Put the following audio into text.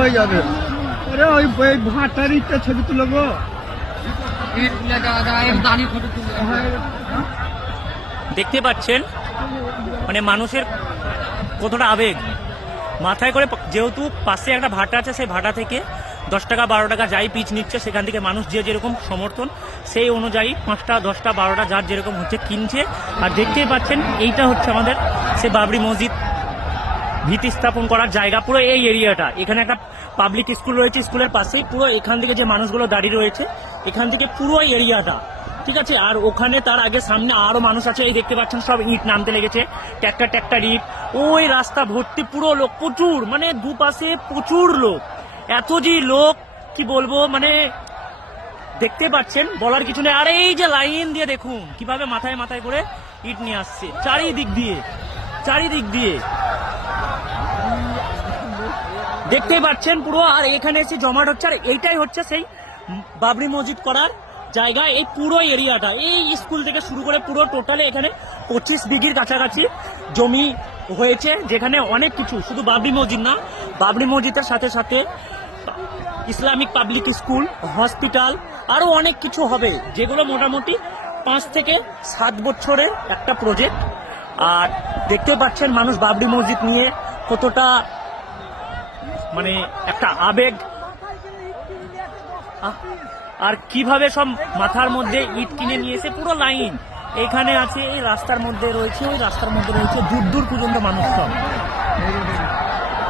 হয়ে যাবে। আরে ওই ভাটার ইটটা ছবি তুলে গো। দেখতে পাচ্ছেন মানে মানুষের কতটা আবেগ মাথায় করে, যেহেতু পাশে একটা ভাটা আছে, সেই ভাটা থেকে 10 টাকা 12 টাকা যাই পিচ নিচ্ছে, সেখান থেকে মানুষ যে যেরকম সমর্থন সেই অনুযায়ী 5টা 10টা 12টা যার যেরকম হচ্ছে কিনছে। আর দেখতেই পাচ্ছেন এইটা হচ্ছে আমাদের সে বাবরি মসজিদ ভিত্তি স্থাপন করার জায়গা। পুরো এই এরিয়াটা, এখানে একটা পাবলিক স্কুল রয়েছে, স্কুলের পাশেই পুরো এখান থেকে যে মানুষগুলো দাঁড়িয়ে রয়েছে এখান থেকে পুরো এরিয়াটা, ঠিক আছে। আর ওখানে তার আগে সামনে আরো মানুষ আছে, এই দেখতে পাচ্ছেন সব ইট নামতে লেগেছে, ট্যাক্টার ইট। ওই রাস্তা ভর্তি পুরো লোক, প্রচুর, মানে দুপাশে প্রচুর লোক, এত যে লোক কি বলবো, মানে দেখতে পাচ্ছেন বলার কিছু নেই। আর এই যে লাইন দিয়ে দেখুন কিভাবে মাথায় মাথায় করে ইট নিয়ে আসছে চারিদিক দিয়ে দেখতে পাচ্ছেন পুরো। আর এখানে এসে জমাট হচ্ছে, আর এইটাই হচ্ছে সেই বাবরি মসজিদ করার জায়গা। এই পুরো এরিয়াটা, এই স্কুল থেকে শুরু করে পুরো টোটালে এখানে 25 বিঘির কাছাকাছি জমি হয়েছে, যেখানে অনেক কিছু, শুধু বাবরি মসজিদ না, বাবরি মসজিদের সাথে সাথে ইসলামিক পাবলিক স্কুল, হসপিটাল, আরো অনেক কিছু হবে, যেগুলো মোটামুটি 5 থেকে 7 বছরের একটা প্রজেক্ট। আর দেখতে পাচ্ছেন মানুষ বাবরি মসজিদ নিয়ে কতটা মানে একটা আবেগ, আর কিভাবে সব মাথার মধ্যে ইট কিনে নিয়ে এসে পুরো লাইন এখানে আছে, এই রাস্তার মধ্যে রয়েছে, ওই রাস্তার মধ্যে রয়েছে, দূর দূর পর্যন্ত মানুষ সব